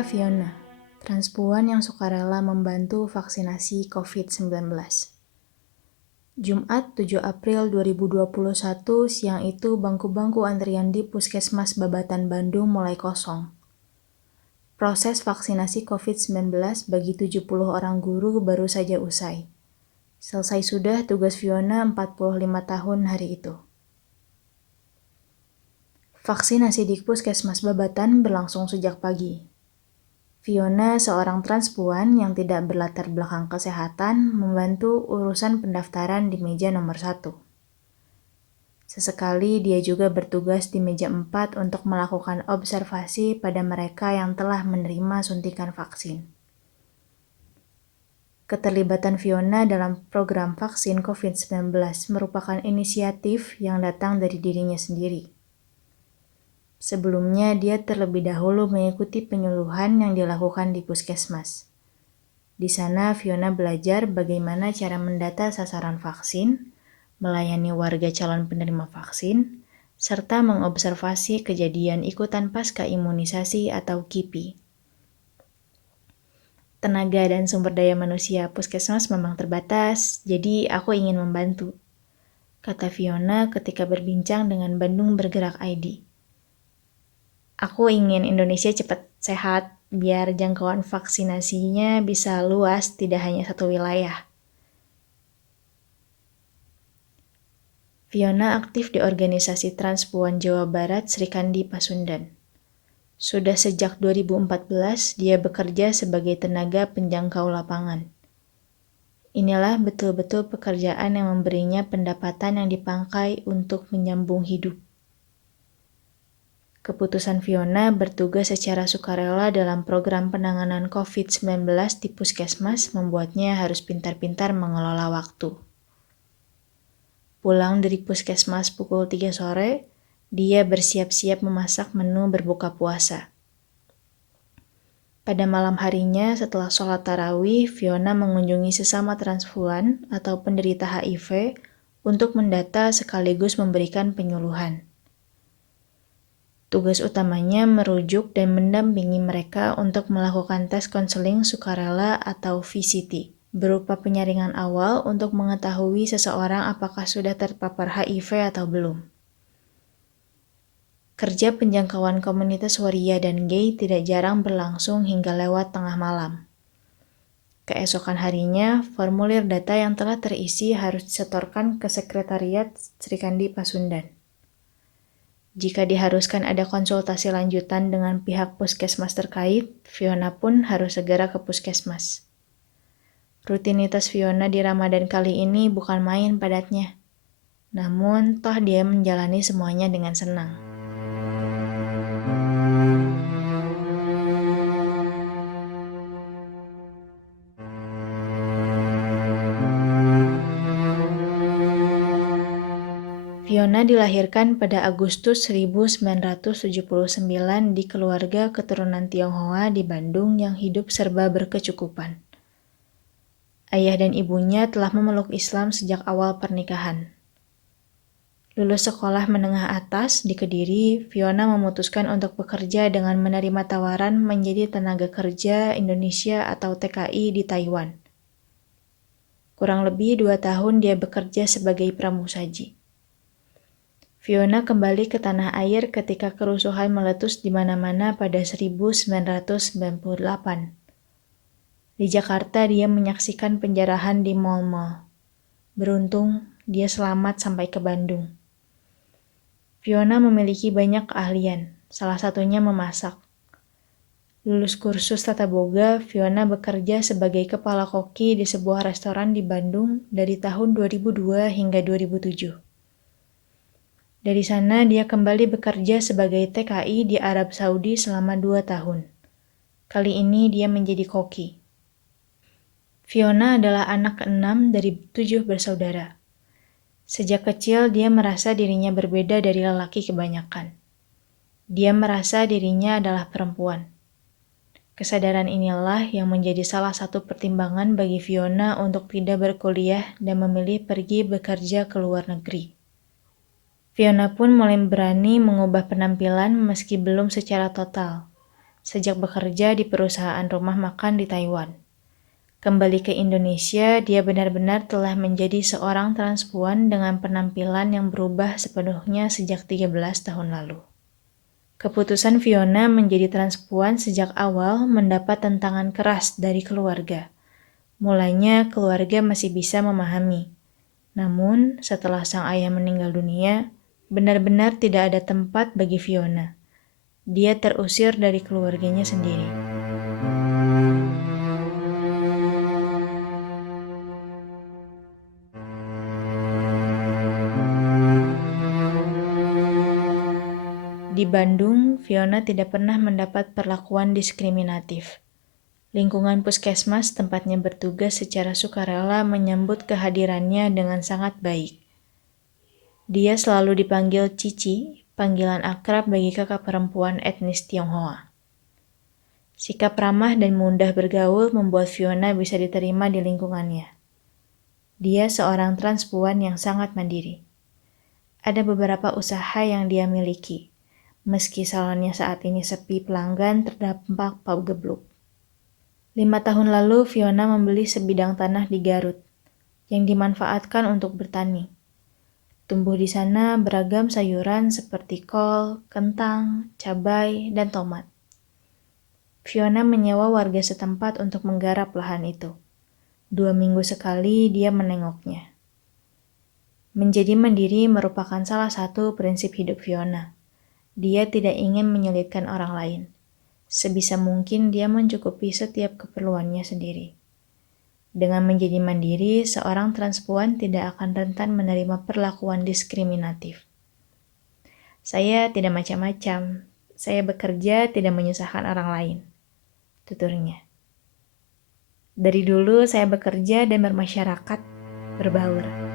Inilah Fiona, transpuan yang sukarela membantu vaksinasi COVID-19. Jumat 7 April 2021 siang itu bangku-bangku antrian di Puskesmas Babatan Bandung mulai kosong. Proses vaksinasi COVID-19 bagi 70 orang guru baru saja usai. Selesai sudah tugas Fiona 45 tahun hari itu. Vaksinasi di Puskesmas Babatan berlangsung sejak pagi. Fiona, seorang transpuan yang tidak berlatar belakang kesehatan, membantu urusan pendaftaran di meja nomor 1. Sesekali dia juga bertugas di meja 4 untuk melakukan observasi pada mereka yang telah menerima suntikan vaksin. Keterlibatan Fiona dalam program vaksin COVID-19 merupakan inisiatif yang datang dari dirinya sendiri. Sebelumnya, dia terlebih dahulu mengikuti penyuluhan yang dilakukan di puskesmas. Di sana, Fiona belajar bagaimana cara mendata sasaran vaksin, melayani warga calon penerima vaksin, serta mengobservasi kejadian ikutan pasca imunisasi atau KIPI. Tenaga dan sumber daya manusia puskesmas memang terbatas, jadi aku ingin membantu, kata Fiona ketika berbincang dengan Bandung Bergerak ID. Aku ingin Indonesia cepat sehat, biar jangkauan vaksinasinya bisa luas, tidak hanya satu wilayah. Fiona aktif di organisasi Transpuan Jawa Barat Srikandi Pasundan. Sudah sejak 2014, dia bekerja sebagai tenaga penjangkau lapangan. Inilah betul-betul pekerjaan yang memberinya pendapatan yang dipangkai untuk menyambung hidup. Keputusan Fiona bertugas secara sukarela dalam program penanganan COVID-19 di puskesmas membuatnya harus pintar-pintar mengelola waktu. Pulang dari puskesmas pukul 3 sore, dia bersiap-siap memasak menu berbuka puasa. Pada malam harinya setelah sholat tarawih, Fiona mengunjungi sesama transpuan atau penderita HIV untuk mendata sekaligus memberikan penyuluhan. Tugas utamanya merujuk dan mendampingi mereka untuk melakukan tes konseling sukarela atau VCT, berupa penyaringan awal untuk mengetahui seseorang apakah sudah terpapar HIV atau belum. Kerja penjangkauan komunitas waria dan gay tidak jarang berlangsung hingga lewat tengah malam. Keesokan harinya, formulir data yang telah terisi harus disetorkan ke Sekretariat Srikandi Pasundan. Jika diharuskan ada konsultasi lanjutan dengan pihak puskesmas terkait, Fiona pun harus segera ke puskesmas. Rutinitas Fiona di Ramadan kali ini bukan main padatnya. Namun, toh dia menjalani semuanya dengan senang. Fiona dilahirkan pada Agustus 1979 di keluarga keturunan Tionghoa di Bandung yang hidup serba berkecukupan. Ayah dan ibunya telah memeluk Islam sejak awal pernikahan. Lulus sekolah menengah atas di Kediri, Fiona memutuskan untuk bekerja dengan menerima tawaran menjadi tenaga kerja Indonesia atau TKI di Taiwan. Kurang lebih 2 tahun dia bekerja sebagai pramusaji. Fiona kembali ke tanah air ketika kerusuhan meletus di mana-mana pada 1998. Di Jakarta, dia menyaksikan penjarahan di mal-mal. Beruntung, dia selamat sampai ke Bandung. Fiona memiliki banyak keahlian, salah satunya memasak. Lulus kursus tata boga, Fiona bekerja sebagai kepala koki di sebuah restoran di Bandung dari tahun 2002 hingga 2007. Dari sana, dia kembali bekerja sebagai TKI di Arab Saudi selama 2 tahun. Kali ini dia menjadi koki. Fiona adalah anak ke-6 dari 7 bersaudara. Sejak kecil, dia merasa dirinya berbeda dari lelaki kebanyakan. Dia merasa dirinya adalah perempuan. Kesadaran inilah yang menjadi salah satu pertimbangan bagi Fiona untuk tidak berkuliah dan memilih pergi bekerja ke luar negeri. Fiona pun mulai berani mengubah penampilan meski belum secara total. sejak bekerja di perusahaan rumah makan di Taiwan. Kembali ke Indonesia, dia benar-benar telah menjadi seorang transpuan dengan penampilan yang berubah sepenuhnya sejak 13 tahun lalu. Keputusan Fiona menjadi transpuan sejak awal mendapat tentangan keras dari keluarga. Mulanya keluarga masih bisa memahami. Namun, setelah sang ayah meninggal dunia, benar-benar tidak ada tempat bagi Fiona. Dia terusir dari keluarganya sendiri. Di Bandung, Fiona tidak pernah mendapat perlakuan diskriminatif. Lingkungan puskesmas tempatnya bertugas secara sukarela menyambut kehadirannya dengan sangat baik. Dia selalu dipanggil Cici, panggilan akrab bagi kakak perempuan etnis Tionghoa. Sikap ramah dan mudah bergaul membuat Fiona bisa diterima di lingkungannya. Dia seorang transpuan yang sangat mandiri. Ada beberapa usaha yang dia miliki. Meski salonnya saat ini sepi pelanggan terdampak pagebluk. 5 tahun lalu Fiona membeli sebidang tanah di Garut yang dimanfaatkan untuk bertani. Tumbuh di sana beragam sayuran seperti kol, kentang, cabai, dan tomat. Fiona menyewa warga setempat untuk menggarap lahan itu. 2 minggu sekali dia menengoknya. Menjadi mandiri merupakan salah satu prinsip hidup Fiona. Dia tidak ingin menyulitkan orang lain. Sebisa mungkin dia mencukupi setiap keperluannya sendiri. Dengan menjadi mandiri, seorang transpuan tidak akan rentan menerima perlakuan diskriminatif. Saya tidak macam-macam. Saya bekerja tidak menyusahkan orang lain, tuturnya. Dari dulu saya bekerja dan bermasyarakat, berbaur.